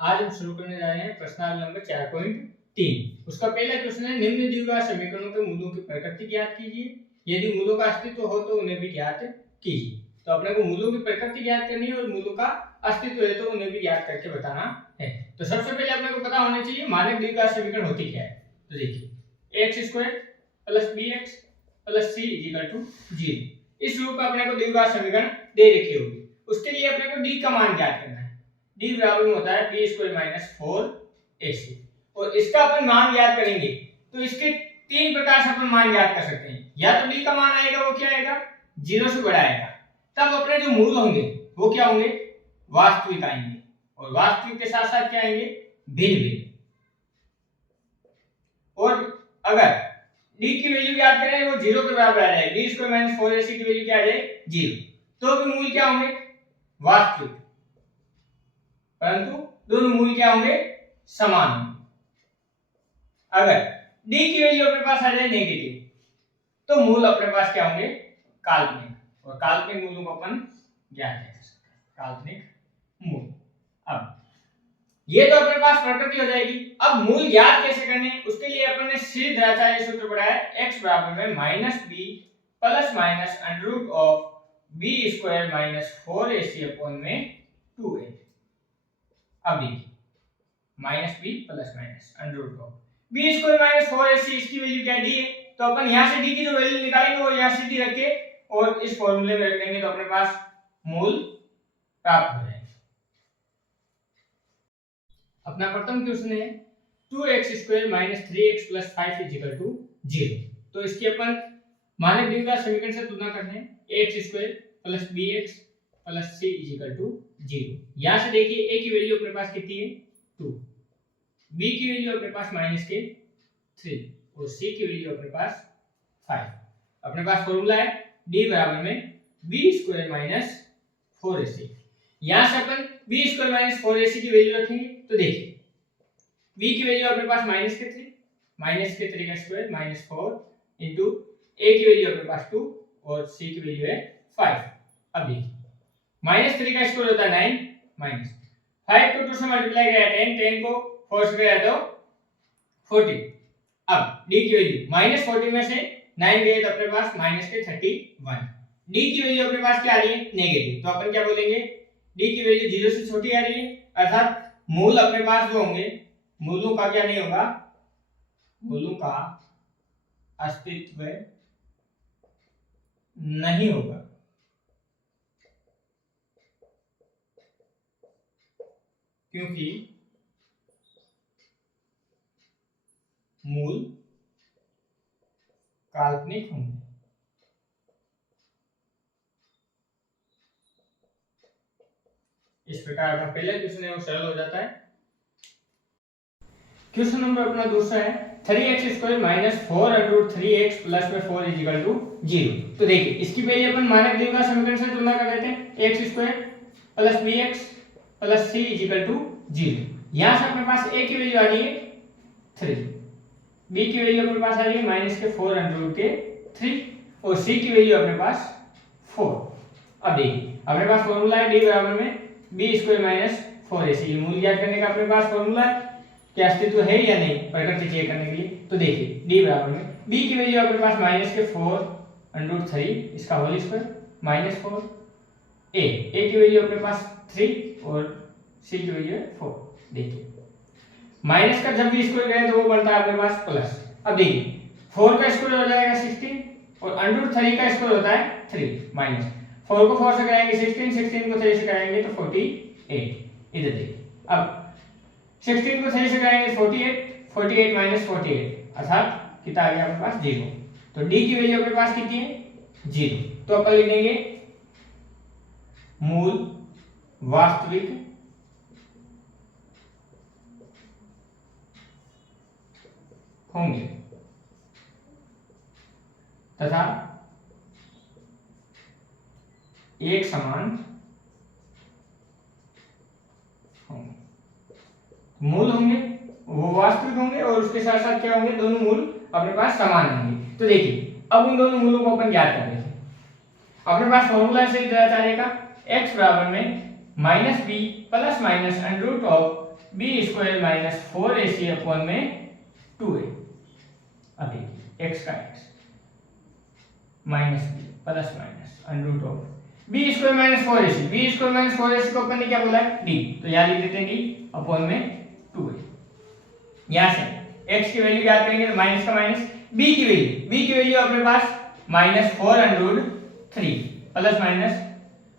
आज हम शुरू करने जा रहे हैं प्रश्नावली नंबर 4.3। उसका पहला क्वेश्चन है, निम्न द्विघात समीकरणों के मूलों की प्रकृति ज्ञात कीजिए। यदि मूलों का अस्तित्व हो तो उन्हें भी ज्ञात कीजिए। तो अपने को मूलों की प्रकृति ज्ञात करनी है और मूलों का अस्तित्व है तो उन्हें भी ज्ञात करके बताना है। तो सबसे पहले अपने को पता होना चाहिए मानक द्विघात समीकरण होती क्या है। तो देखिए x² + bx + c = 0। इस रूप में अपने को द्विघात समीकरण दे रखी होगी। उसके लिए अपने को d का मान ज्ञात करना है। d बराबर में होता है b² - 4ac और इसका अपन मान ज्ञात करेंगे तो इसके तीन प्रकार से अपन मान ज्ञात कर सकते हैं। या तो d का मान आएगा वो क्या आएगा, 0 से बड़ा आएगा। तब अपने जो मूल होंगे वो क्या होंगे, वास्तविक आएंगे और वास्तविक के साथ साथ क्या आएंगे, भिन्न भिन्न। और अगर d की वैल्यू ज्ञात करें वो 0 के बराबर आ जाए, b² - 4ac की वैल्यू क्या आ जाए 0, तो भी मूल क्या होंगे, वास्तविक। परंतु दोनों मूल क्या होंगे, समान। अगर d की वैल्यू अपने पास आ जाए नेगेटिव तो मूल अपने पास क्या होंगे, काल्पनिक। और काल्पनिक मूलों को अपन ज्ञात कर सकते हैं, काल्पनिक मूल। अब ये तो अपने पास प्रकृति हो जाएगी। अब मूल ज्ञात कैसे करने, उसके लिए अपन ने सिद्धाचार्य सूत्र पढ़ा है, x बराबर में -b plus minus √b² - 4ac upon में 2a। अब देखिए -b plus minus √b² - 4ac इसकी वैल्यू क्या डी है। तो अपन यहां से डी की जो वैल्यू निकालेंगे वो यहां सीधी रख के और इस फॉर्मूले में रख देंगे तो अपने पास मूल प्राप्त हो जाएगा। अपना प्रथम क्वेश्चन है 2x² - 3x + 5 = 0। तो इसकी अपन मानक द्विघात समीकरण से तुलना करते हैं, x² + bx + c = 0। यहां से देखिए a की वैल्यू अपने पास कितनी है 2, b की वैल्यू अपने पास -3 और c की वैल्यू अपने पास 5। अपने पास फॉर्मूला है d बराबर में b² - 4ac। यहां से अपन b² - 4ac की वैल्यू रखेंगे तो देखिए b की वैल्यू अपने पास -3 का स्क्वायर -4 इंटू a की वैल्यू अपने पास 2 और c की वैल्यू है 5। अब देखिए -3 का स्क्वायर होता है 9, माइनस 5 को 2 से मल्टीप्लाई किया 10 को 4 से गया तो 40। अब d की वैल्यू -40 में से 9 गए तो अपने पास -31। d की वैल्यू अपने पास क्या आ रही है, नेगेटिव। तो अपन क्या बोलेंगे, d की वैल्यू 0 से छोटी आ रही है, अर्थात मूल अपने पास जो होंगे मूलों का क्या नहीं होगा, मूलों का अस्तित्व नहीं होगा। क्योंकि मूल काल्पनिक होंगे। इस प्रकार अपना पहला क्वेश्चन है वो सरल हो जाता है। क्वेश्चन नंबर अपना दूसरा है 3x² - 4√3x + 4 = 0। तो देखिए इसकी पहले अपन मानक द्विघात समीकरण से तुलना कर लेते हैं, x² + bx + c = 0। यहां से अपने पास a की वैल्यू आ रही है 3, b की वैल्यू अपने पास आ रही है -4√3 और c की वैल्यू अपने पास 4। अब देखिए अपने पास फॉर्मूला है d बराबर में b² - 4ac। मूल ज्ञात करने का अपने पास फॉर्मूला है कि अस्तित्व है या नहीं, प्रकृति चेक करने के लिए। तो देखिए d बराबर में b की वैल्यू अपने पास -4√3 इसका होल स्क्वायर -4, a की वैल्यू अपने पास 3 और c की वैल्यू है 4। देखिए माइनस का जब भी स्क्वायर करें तो वो बनता है अपने पास प्लस। अब देखिए 4 का स्क्वायर हो जाएगा 16 और √3 का स्क्वायर होता है 3, माइनस 4 को 4 से कराएंगे 16 को 3 से कराएंगे तो 48। इधर देखिए अब 16 को 3 से कराएंगे 48 माइनस 48 अर्थात कितना आ गया अपने पास 0। तो d की वैल्यू अपने पास कितनी है 0। तो अपन लिख देंगे मूल वास्तविक होंगे तथा एक समान होंगे। मूल होंगे वो वास्तविक होंगे और उसके साथ साथ क्या होंगे, दोनों मूल अपने पास समान होंगे। तो देखिए अब उन दोनों मूलों को अपन ज्ञात कर देंगे। अपने पास फॉर्मूला से दिया जाएगा x बराबर में -b plus minus b square minus 4ac upon में 2a। अभी x का x minus b plus minus under root of b square minus 4ac। B square minus 4ac को अपन ने क्या बोला है, d, तो यहाँ लिख देते हैं d अपॉन में 2a। यहाँ से x की वैल्यू याद करेंगे तो माइनस का माइनस, b की वैल्यू अपने पास minus 4 under root 3 plus minus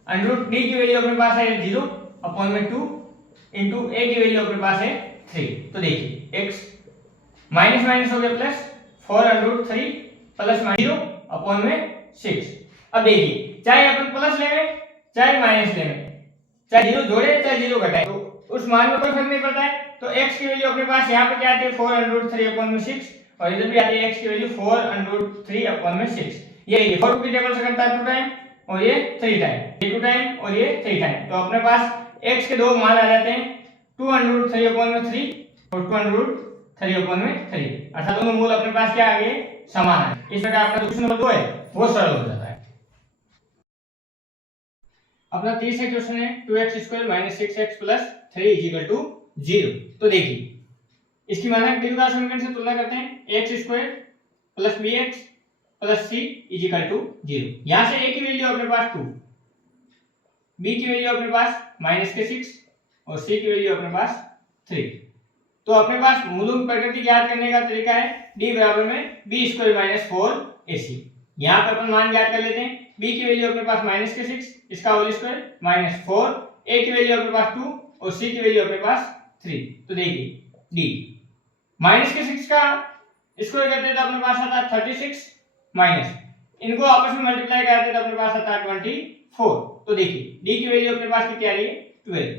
under root d की वैल्यू अपने पास है 0 अपॉन में 2 इंटू a की वैल्यू अपने पास है 3। तो देखिए x माइनस माइनस हो गया plus 4 under root 3 plus minus 0 upon में 6। अब देखिए चाहे अपन प्लस लें चाहे माइनस लें, चाहे 0 जोड़े चाहे 0 घटाए, तो उस मान में कोई फर्क नहीं पड़ता है। तो x की वैल्यू अपने पास यहाँ पे क्या आती है 4 अंडर रूट 3 अपॉन में 6 और इधर भी आती है x की वैल्यू 4 अंडर रूट 3 अपॉन में 6। ये 4 की टेबल से करता है 2 टाइम और ये 3 टाइम, ये 2 टाइम और ये 3 टाइम। तो अपने पास x के दो मान आ जाते हैं 2 अंडर रूट 3 अपॉन में 3 और 2 अंडर रूट 3 अपॉन में 3, अर्थात दोनों मूल अपने पास क्या आ गए, समान है। इस प्रकार आपका क्वेश्चन नंबर 2 है वो सरल हो जाता है। अपना तीसरा क्वेश्चन है 2x स्क्वायर 6x 3 0। तो देखिए इसकी मानक द्विघात समीकरण से तुलना करते हैं। x square bx c 0। यहां से a की वैल्यू अपने पास 2, b की वैल्यू अपने पास माइनस के 6 और c की वैल्यू अपने पास 3। तो अपने पास मूलों की प्रकृति ज्ञात करने का तरीका है d बराबर में b स्क्वायर माइनस 4ac। यहाँ पे अपन मान ज्ञात कर लेते हैं। b की वैल्यू अपने पास माइनस के 6, इसका होल स्क्वायर माइनस 4, a की वैल्यू अपने पास 2 और c की वैल्यू अपने पास 3। तो देखिए d माइनस के 6 का स्क्वायर करते तो अपने पास आता है 36 माइनस इनको आपस में मल्टीप्लाई करते तो अपने पास आता है 24। तो देखिए d की वैल्यू अपने पास कितनी आ रही है 12।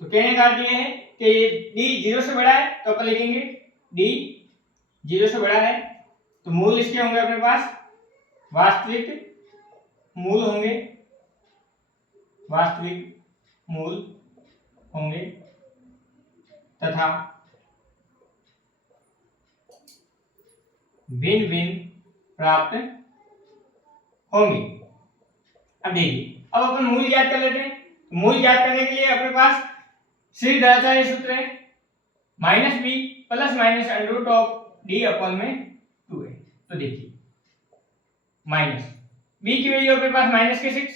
तो कहने का अर्थ ये है कि d 0 से बड़ा है तो अपन लिखेंगे d 0 से बड़ा है तो मूल इसके होंगे अपने पास वास्तविक मूल होंगे, वास्तविक मूल होंगे तथा भिन्न भिन्न प्राप्त होंगे। अब देखिए अब अपन मूल ज्ञात कर लेते हैं। मूल ज्ञात करने के लिए अपने पास श्रीधराचार्य सूत्र है minus b plus minus under root of d upon में 2a। तो देखिए माइनस b की वैल्यू अपने पास माइनस के 6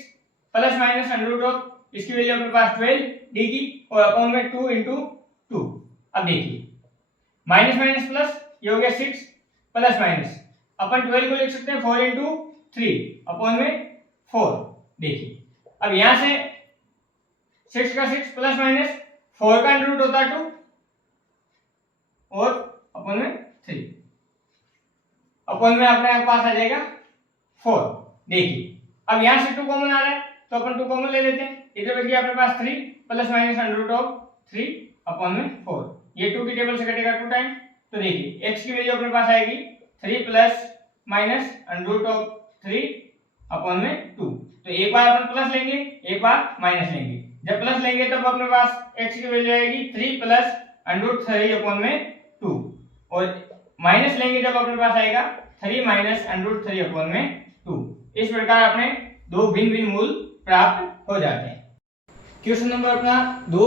plus minus under root of इसकी वैल्यू अपने पास 12 d की और अपॉन में 2 इंटू 2। अब देखिए माइनस माइनस प्लस ये हो गया 6 प्लस माइनस अपन 12 को लिख सकते हैं 4 इंटू 3 अपॉन में 4। देखिए अब यहां से 6 का 6 प्लस माइनस 4 का अंडर रूट होता है 2 और अपॉन में 3 अपॉन में अपने पास आ जाएगा 4। देखिए अब यहां से 2 कॉमन आ रहा है तो अपन 2 कॉमन ले लेते हैं। इधर बच गया अपने पास 3 plus minus under root of 3 upon में 4। ये 2 की टेबल से कटेगा 2 टाइम। तो देखिए x की वैल्यू अपने पास आएगी 3 plus minus under root of 3 upon में 2। तो एक बार अपन प्लस लेंगे एक बार माइनस लेंगे। जब प्लस लेंगे तब अपने पास x की वैल्यू आएगी 3 प्लस अंडर रूट 3 अपॉन में 2 और माइनस लेंगे जब अपने पास आएगा 3 माइनस अंडर रूट 3 अपॉन में 2। इस प्रकार अपने दो भिन्न भिन्न मूल प्राप्त हो जाते हैं। क्वेश्चन नंबर अपना 2,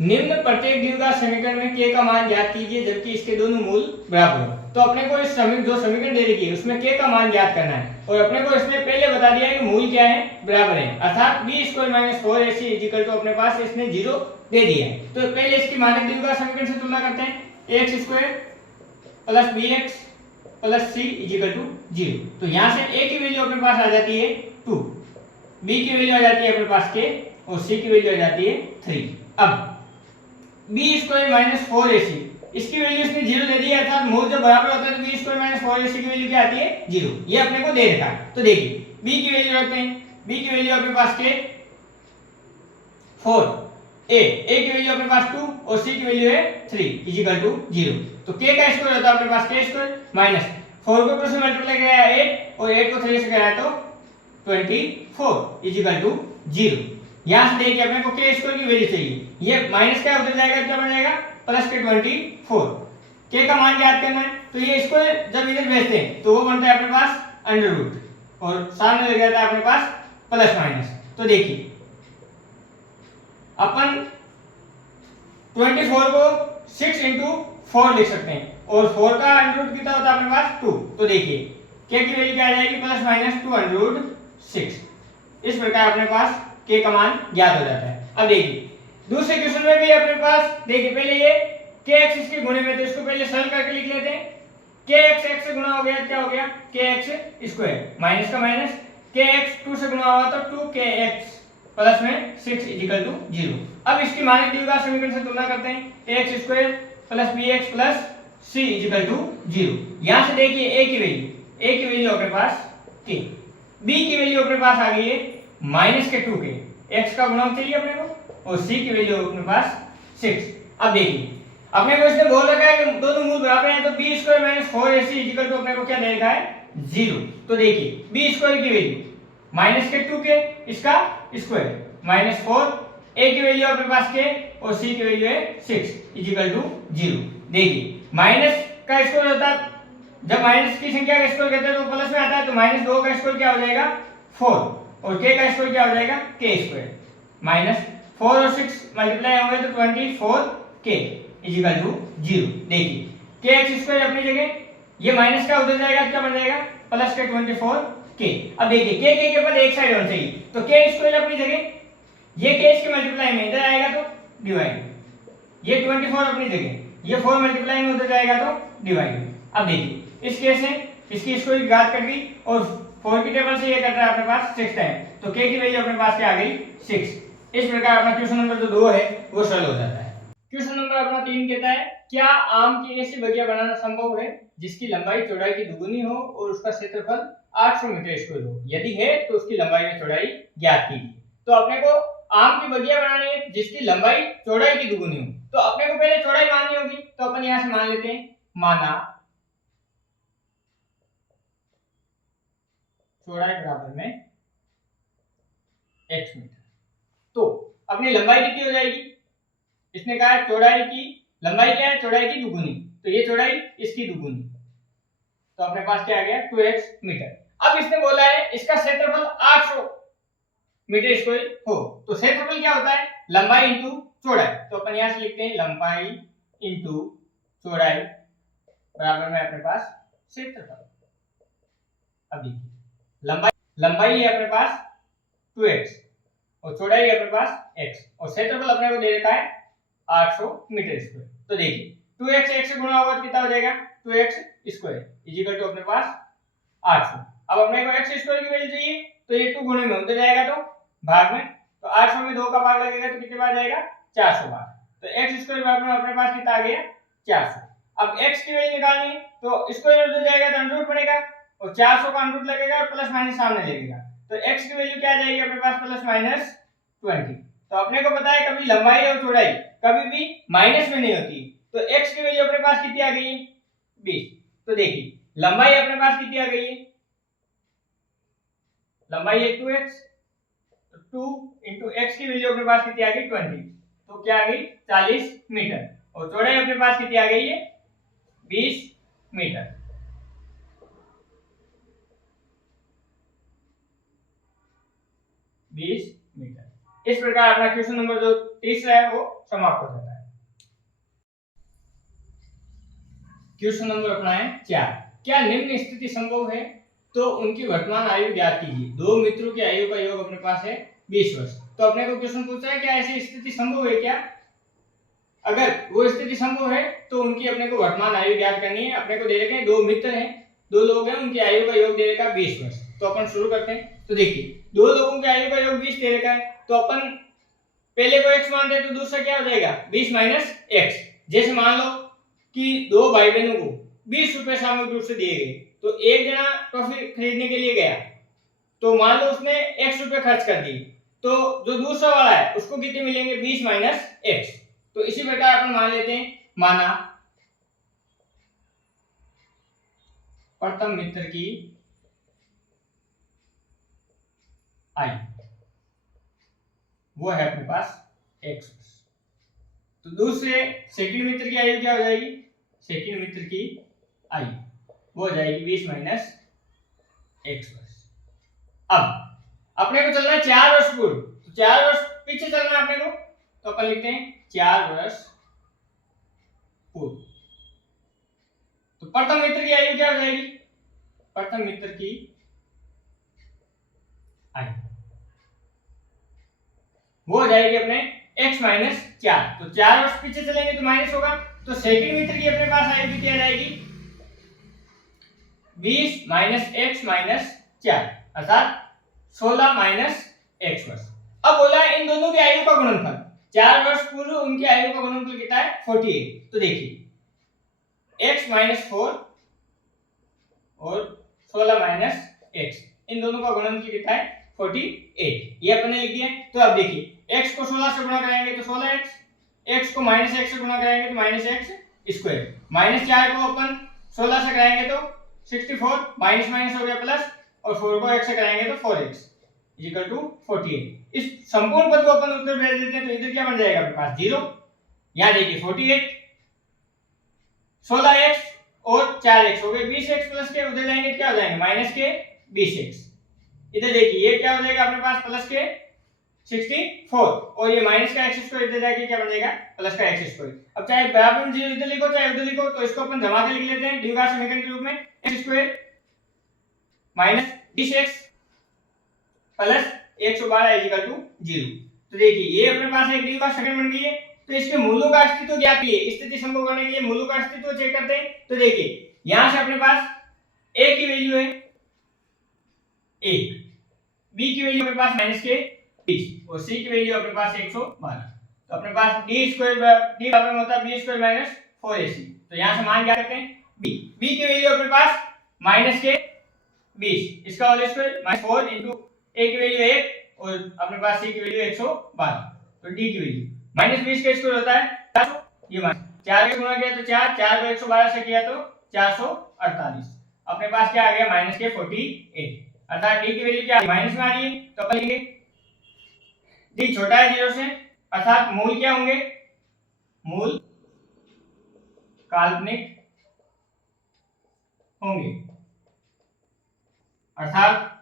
निम्न प्रत्येक द्विघात समीकरण में k का मान ज्ञात कीजिए जबकि इसके दोनों मूल बराबर हो। तो अपने को इस जो समीकरण दे रखी है उसमें k का मान ज्ञात करना है और अपने को इसने पहले बता दिया है कि मूल क्या है, बराबर है, अर्थात b square minus 4ac equal to अपने पास इसने 0 दे दिया है। तो पहले इसकी मानक द्विघात समीकरण से तुलना करते हैं। ax square plus bx plus c equal to 0। तो यहाँ से a की वैल्यू अपने पास आ जाती है 2, b की वैल्यू आ जाती है अपने पास k और c की वैल्यू आ जाती है 3। अब b स्क्वायर माइनस 4ac इसकी वैल्यू इसने 0 दे दी है, अर्थात मूल जब बराबर होता है तो b स्क्वायर माइनस 4ac की वैल्यू क्या आती है 0। ये अपने को दे रखा है। तो देखिए b की वैल्यू रखते हैं। b की वैल्यू अपने पास k 4, a की वैल्यू अपने पास 2 और c की वैल्यू है 3 इक्वल टू 0। तो k का स्क्वायर होता है अपने पास k स्क्वायर माइनस 4 को 2 से मल्टीप्लाई कराया 8 और 8 को 3 से कराया तो 24 इक्वल टू 0। यहां से देखिए अपने को k स्क्वायर की वैल्यू चाहिए, ये माइनस का उधर जाएगा क्या बन जाएगा प्लस के 24। k का मान ज्ञात करना है तो ये स्क्वायर जब इधर भेजते हैं तो वो बनता है अपने पास अंडर रूट और सामने लग जाता है अपने पास प्लस माइनस। तो देखिए अपन 24 को 6 इंटू 4 लिख सकते हैं और 4 का अंडर रूट कितना होता है अपने पास 2। तो देखिए k की वैल्यू क्या आ जाएगी प्लस माइनस 2 अंडर रूट 6। इस प्रकार अपने पास k का मान ज्ञात हो जाता है। अब देखिए दूसरे क्वेश्चन में भी अपने पास देखिए पहले ये kx इसके गुणे में, तो इसको पहले सरल करके लिख लेते हैं। kx x से गुणा हो गया क्या हो गया kx स्क्वायर, माइनस का माइनस, kx 2 से गुणा हुआ तो 2kx प्लस में 6 इक्वल टू 0। अब इसकी मानक द्विघात समीकरण से तुलना करते हैं। ax square plus bx plus c equal to 0। यहां से देखिए a की वैल्यू अपने पास k, b की वैल्यू अपने पास आ गई है माइनस के 2k, x का गुणक चाहिए अपने को, और c की वैल्यू अपने पास 6। अब देखिए अपने को इसने बोल रखा है कि दोनों मूल बराबर हैं, तो b square minus 4ac equal to अपने को क्या दे रखा है 0। तो देखिए b स्क्वायर की वैल्यू माइनस के 2k, इसका स्क्वायर माइनस 4, a की वैल्यू अपने पास k और c की वैल्यू है 6 इक्वल टू 0। देखिए माइनस का स्क्वायर होता है, जब माइनस की संख्या का स्क्वायर करते हैं तो प्लस में आता है, तो माइनस 2 का स्क्वायर क्या हो जाएगा 4 और k का स्क्वायर क्या हो जाएगा k स्क्वायर, माइनस 4 और 6 मल्टीप्लाई होंगे तो 24k इक्वल टू 0। देखिए kx स्क्वायर अपनी जगह, ये माइनस का उधर जाएगा क्या बन जाएगा प्लस के 24k। अब देखिए k के पद एक साइड होना चाहिए, तो k स्क्वायर अपनी जगह, ये k इसके मल्टीप्लाई में इधर आएगा तो डिवाइड, ये 24 अपनी जगह, ये 4 मल्टीप्लाई में उधर जाएगा तो डिवाइड। अब देखिए इस केस में इसकी स्क्वायर की घात कर दी और 4 की टेबल से ये कट रहा है अपने पास 6 टाइम, तो k की वैल्यू अपने पास क्या आ गई 6। इस प्रकार अपना क्वेश्चन नंबर जो 2 है वो सरल हो जाता है। क्वेश्चन नंबर अपना 3 कहता है क्या आम की ऐसी बगिया बनाना संभव है जिसकी लंबाई चौड़ाई की दुगुनी हो और उसका क्षेत्रफल 800 मीटर स्क्वायर हो, यदि है तो उसकी लंबाई में चौड़ाई ज्ञात कीजिए। तो अपने को आम की बगिया बनानी है जिसकी लंबाई चौड़ाई की दुगुनी हो, तो अपने को पहले चौड़ाई माननी होगी, तो अपन यहां से मान लेते हैं, माना चौड़ाई बराबर में x मीटर, तो अपनी लंबाई कितनी हो जाएगी, इसने कहा चौड़ाई की लंबाई क्या है चौड़ाई की दुगुनी, तो ये चौड़ाई इसकी दुगुनी, तो अपने पास क्या आ गया 2x मीटर। अब इसने बोला है इसका क्षेत्रफल 800 मीटर स्क्वायर हो, तो क्षेत्रफल क्या होता है लंबाई इंटू चौड़ाई, तो अपन यहां से लिखते हैं लंबाई इंटू चौड़ाई बराबर में अपने पास क्षेत्रफल। अब देखिए लंबाई है अपने पास 2x और चौड़ाई है अपने पास x और क्षेत्रफल अपने को दे रखा है 800 मीटर स्क्वायर। तो देखिए 2x x से गुणा होगा कितना हो जाएगा 2x स्क्वायर इक्वल टू अपने पास 800। अब अपने को x स्क्वायर की वैल्यू चाहिए, तो ये 2 गुणे में उधर जाएगा तो भाग में, तो 800 में 2 का भाग लगेगा तो कितने बार जाएगा 400 बार, तो x स्क्वायर बराबर अपने पास कितना आ गया 400। अब x की वैल्यू निकालनी है तो स्क्वायर उधर जाएगा तो अंडर रूट बनेगा और 400 का अंडर रूट लगेगा और प्लस माइनस सामने लगेगा, तो x की वैल्यू क्या आ जाएगी अपने पास प्लस माइनस 20। तो अपने को पता है कभी लंबाई और चौड़ाई कभी भी माइनस में नहीं होती, तो x की वैल्यू अपने पास कितनी आ गई है 20। तो देखिए लंबाई अपने पास कितनी आ गई है, लंबाई है 2x, तो 2 into x की वैल्यू अपने पास कितनी आ गई 20, तो क्या आ गई 40 मीटर, और चौड़ाई अपने पास कितनी आ गई है 20 मीटर। इस प्रकार अपना क्वेश्चन नंबर जो तीसरा है वो समाप्त हो जाता है। क्वेश्चन नंबर अपना है 4, क्या निम्न स्थिति संभव है तो उनकी वर्तमान आयु ज्ञात कीजिए। दो मित्रों की आयु का योग अपने पास है 20 वर्ष, तो अपने को क्वेश्चन पूछा है क्या ऐसी स्थिति संभव है क्या, अगर वो स्थिति संभव है तो उनकी अपने को वर्तमान आयु ज्ञात करनी है। अपने को दे रखे हैं दो मित्र हैं, दो लोग हैं, उनकी आयु का योग दे रखा है 20 वर्ष, तो अपन शुरू करते हैं। तो देखिए दो लोगों की आयु का योग 20 दे रखा है, तो अपन पहले को x मानते हैं तो दूसरा क्या हो जाएगा 20 माइनस x। जैसे मान लो कि दो भाई बहनों को 20 रुपए सामूहिक रूप से दिए गए, तो एक जना टॉफी खरीदने के लिए गया, तो मान लो उसने x रुपए खर्च कर दिए, तो जो दूसरा वाला है उसको कितने मिलेंगे 20 माइनस x। तो इसी प्रकार अपन मान लेते हैं, माना प्रथम मित्र की आयु वो है अपने पास x, तो दूसरे सेकंड मित्र की आयु क्या हो जाएगी, सेकंड मित्र की आयु वो हो जाएगी 20 माइनस x वर्ष। अब अपने को चलना है 4 वर्ष पूर्व, तो 4 वर्ष पीछे चलना है अपने को, तो अपन लिखते हैं 4 वर्ष पूर्व। तो प्रथम मित्र की आयु क्या हो जाएगी? प्रथम मित्र की आयु वो हो जाएगी अपने x माइनस 4। तो 4 वर्ष पीछे चलेंगे तो माइनस होगा। तो सेकंड मित्र की अपने पास आयु कितनी आ जाएगी? 20 माइनस x माइनस 4 अर्थात 16 माइनस x वर्ष। अब बोला है इन दोनों की आयु का गुणनफल। 4 वर्ष पूर्व उनकी आयु का गुणनफल कितना है? 48। तो देखिए x माइनस 4 और 16 माइनस x, इन दोनों का गुणनफल कितना है? 48। ये अपने लिख दिया। तो अब देखिए x को 16 से गुणा कराएंगे तो 16x, x को माइनस x से गुणा कराएंगे तो माइनस x स्क्वायर, माइनस 4 को अपन 16 से कराएंगे तो 64, माइनस माइनस हो गया प्लस, और 4 को x से कराएंगे तो 4x इक्वल टू 48। इस संपूर्ण पद को अपन उत्तर भेज देते हैं तो इधर क्या बन जाएगा अपने पास? 0। यहां देखिए 48, 16x और 4x हो गए 20x प्लस के, उधर जाएंगे क्या हो जाएंगे? माइनस के 20x। इधर देखिए ये क्या हो जाएगा अपने पास? प्लस के 64, और ये माइनस का x स्क्वायर इधर जाके क्या बन जाएगा? प्लस का x स्क्वायर। अब चाहे बराबर में 0 इधर लिखो चाहे उधर लिखो, तो इसको अपन जमा के लिख लेते हैं द्विघात समीकरण के रूप में। x square minus 20x plus 112 equal to 0। तो देखिए ये अपने पास एक द्विघात समीकरण बन गई है। तो इसके मूलों का अस्तित्व ज्ञात कीजिए। स्थिति संभव करने के लिए मूलों का अस्तित्व चेक करते हैं। तो देखिए यहां से अपने पास a की वैल्यू है 1, b की वैल्यू अपने पास माइनस के 20 और c की वैल्यू अपने पास 112। तो अपने पास d स्क्वायर d बराबर में होता है b स्क्वायर माइनस 4ac। तो यहां से मान क्या करते हैं? b की वैल्यू अपने पास माइनस के 20, इसका whole square minus 4 into a की वैल्यू 1 और अपने पास c की वैल्यू 112। तो d की वैल्यू माइनस 20 का स्क्वायर होता है 400, ये माइनस 4 से गुणा किया तो 4 को 112 से किया तो 448। अपने पास क्या आ गया? माइनस के 48, अर्थात d की वैल्यू क्या माइनस में आ रही है। तो अपन लिखेंगे d छोटा है 0 से, अर्थात मूल क्या होंगे? मूल काल्पनिक होंगे, अर्थात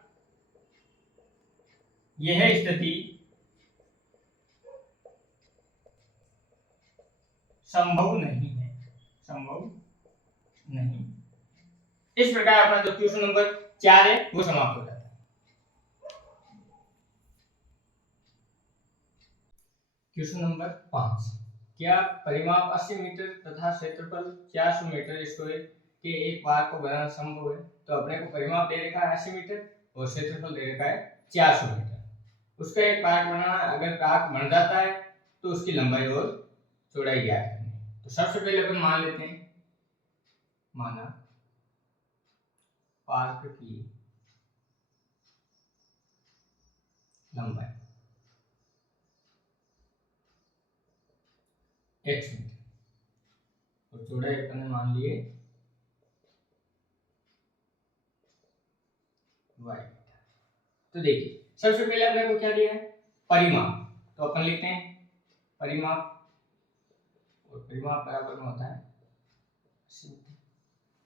यह स्थिति संभव नहीं है, संभव नहीं। इस प्रकार अपना जो क्वेश्चन नंबर 4 है वो समाप्त हो जाता है। क्वेश्चन नंबर 5, क्या परिमाप 80 मीटर तथा क्षेत्रफल 400 मीटर स्क्वायर के एक पार्क को बनाना संभव है? तो अपने को परिमाप दे रखा है 80 मीटर और क्षेत्रफल दे रखा है 400 मीटर। उसका एक पार्क बनाना, अगर पार्क बन जाता है तो उसकी लंबाई और चौड़ाई ज्ञात करनी है। तो सबसे पहले अपन मान लेते हैं, माना पार्क की लंबाई x मीटर और चौड़ाई अपन ने मान लिए y। तो देखिए सबसे पहले अपने को क्या दिया है? परिमाप। तो अपन लिखते हैं परिमाप, और परिमाप बराबर में होता है।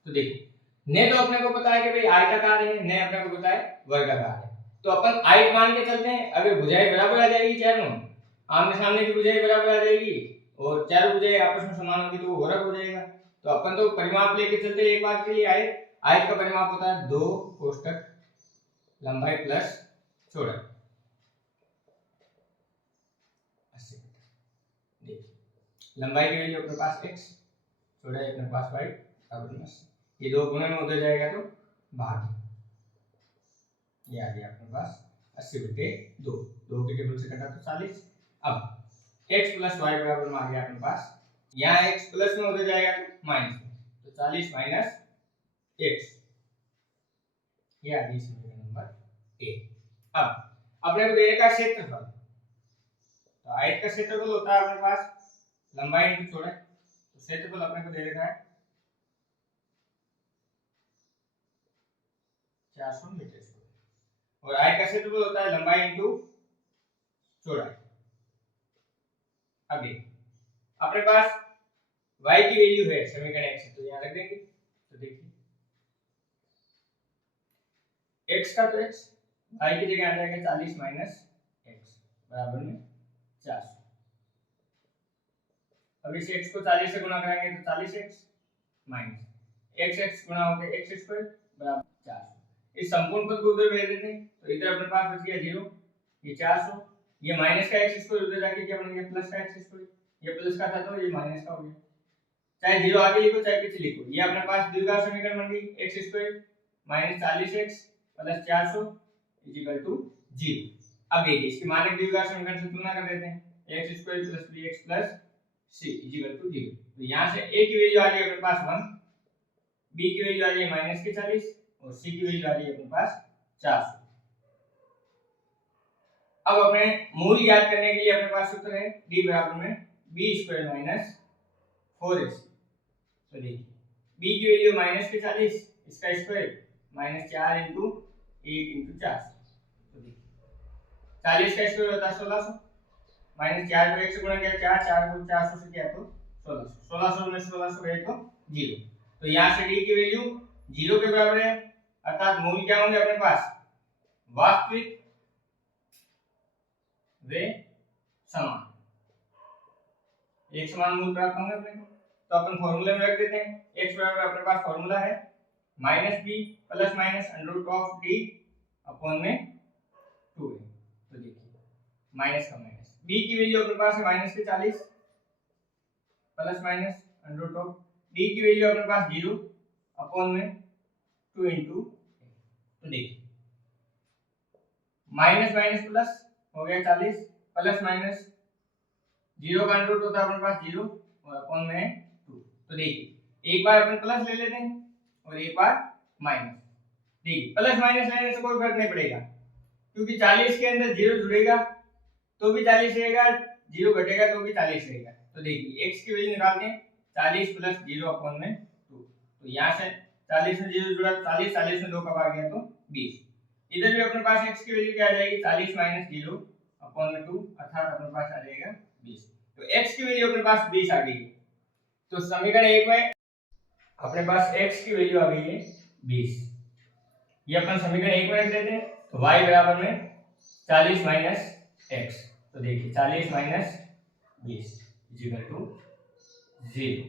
तो देखिए ने तो अपने को पता है कि भाई आयताकार है, ने अपने को पता है वर्गाकार है। तो अपन आयत मान के चलते हैं। अगर भुजाएं बराबर आ जाएगी, चारों आमने सामने की भुजाएं बराबर आ जाएगी और चारों भुजाएं आपस में समान होगी तो वो वर्ग हो जाएगा। तो अपन तो परिमाप लेके चलते हैं एक बात के लिए, आयत का परिमाप होता है 2 कोष्ठक लंबाई प्लस चौड़ाई। लंबाई की वैल्यू अपने पास x, चौड़ाई अपने पास y बराबर में 80। ये दो गुणे में उधर जाएगा तो भाग, ये आ गया अपने पास 80/2, 2 के टेबल से कटा तो 40। अब x प्लस y बराबर में आ गया अपने पास, यहाँ x प्लस में उधर जाएगा तो माइनस में, तो 40 माइनस x, ये आ गई समीकरण नंबर 1। अब अपने को दे रखा है क्षेत्रफल। तो आयत का क्षेत्रफल होता है अपने पास लंबाई इंटू चौड़ाई। तो क्षेत्रफल अपने को दे रखा है 400 मीटर स्क्वायर और आयत का क्षेत्रफल होता है लंबाई इंटू चौड़ाई। अब देखिए अपने पास y की वैल्यू है समीकरण x, तो यहां रख देंगे। तो देखिए x का तो x, y की जगह आ जाएगा 40 माइनस x बराबर में 400। अब इस x को 40 से गुणा करेंगे तो 40x माइनस x गुणा हो गया x स्क्वायर बराबर 400। इस संपूर्ण पद को उधर भेज देते हैं तो इधर अपने पास बच गया 0, ये 400, ये माइनस का x स्क्वायर उधर जाके क्या बन गया प्लस का x स्क्वायर, ये प्लस का था तो ये माइनस का हो गया, चाहे 0 आगे लिखो चाहे पीछे लिखो, ये अपने पास द्विघात समीकरण बन गई x square minus 40x plus 400 equal to 0। अब देखिए इसकी मानक द्विघात समीकरण से तुलना कर देते हैं x square plus bx plus c equal to 0। तो यहां से a की वैल्यू आ गई अपने पास 1, b की वैल्यू आ गई माइनस की 40 और c की वैल्यू आ गई अपने पास 400। अब अपने मूल ज्ञात करने के लिए अपने पास सूत्र है d बराबर में b स्क्वायर माइनस 4ac। तो देखिए b की वैल्यू माइनस के 40, इसका स्क्वायर माइनस 4 इंटू 1 इंटू 400। तो देखिए 40 का स्क्वायर होता है 1600 माइनस 4 को 1 से गुणा किया 4, 4 को 400 से किया तो 1600, 1600 में 1600 गए तो 0। तो यहाँ से d की वैल्यू 0 के बराबर है, अर्थात मूल क्या होंगे अपने पास वास्तविक वे समान, एक समान मूल प्राप्त होंगे अपने को। तो अपन फॉर्मूले में रख देते हैं x बराबर अपने पास फॉर्मूला है minus b plus minus under root of d upon में 2a। तो देखिए माइनस का माइनस, b की वैल्यू अपने पास है माइनस के 40 plus minus under root of d की वैल्यू अपने पास 0 अपॉन में 2 इंटू। तो देखिए माइनस माइनस प्लस हो गया 40 प्लस माइनस 0 का अंडर रूट होता है अपने पास 0 और अपॉन में 2। तो देखिए एक बार अपन प्लस ले लेते हैं और एक बार माइनस। देखिए प्लस माइनस लेने से कोई फर्क नहीं पड़ेगा क्योंकि 40 के अंदर 0 जुड़ेगा तो भी 40 रहेगा, 0 घटेगा तो भी 40 रहेगा। तो देखिए x की वैल्यू निकालते हैं 40 प्लस 0 अपॉन में 2। तो यहाँ से 40 में 0 जुड़ा 40, 40 में 2 कब आ गया तो 20। इधर भी अपने पास x की वैल्यू क्या आ जाएगी 40 माइनस 0 अपॉन में 2 अर्थात अपने पास आ जाएगा 20। तो x की वैल्यू अपने पास 20 आ गई। तो समीकरण 1 में अपने पास x की वैल्यू आ गई है 20, ये अपन समीकरण 1 में रख देते हैं। तो y बराबर में 40 माइनस x। तो देखिए 40 माइनस 20 इक्वल टू 0।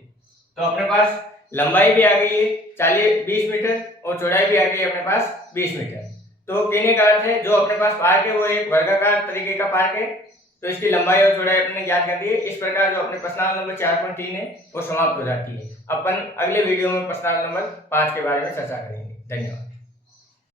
तो अपने पास लंबाई भी आ गई है 20 मीटर और चौड़ाई भी आ गई है अपने पास 20 मीटर। तो कहने का अर्थ है जो अपने पास पार्क है वो एक वर्गाकार तरीके का पार्क है। तो इसकी लंबाई और चौड़ाई अपने ज्ञात कर दी है। इस प्रकार जो अपने प्रश्नांक नंबर 4.3 है वो समाप्त हो जाती है। अपन अगले वीडियो में प्रश्नांक नंबर 5 के बारे में चर्चा करेंगे। धन्यवाद।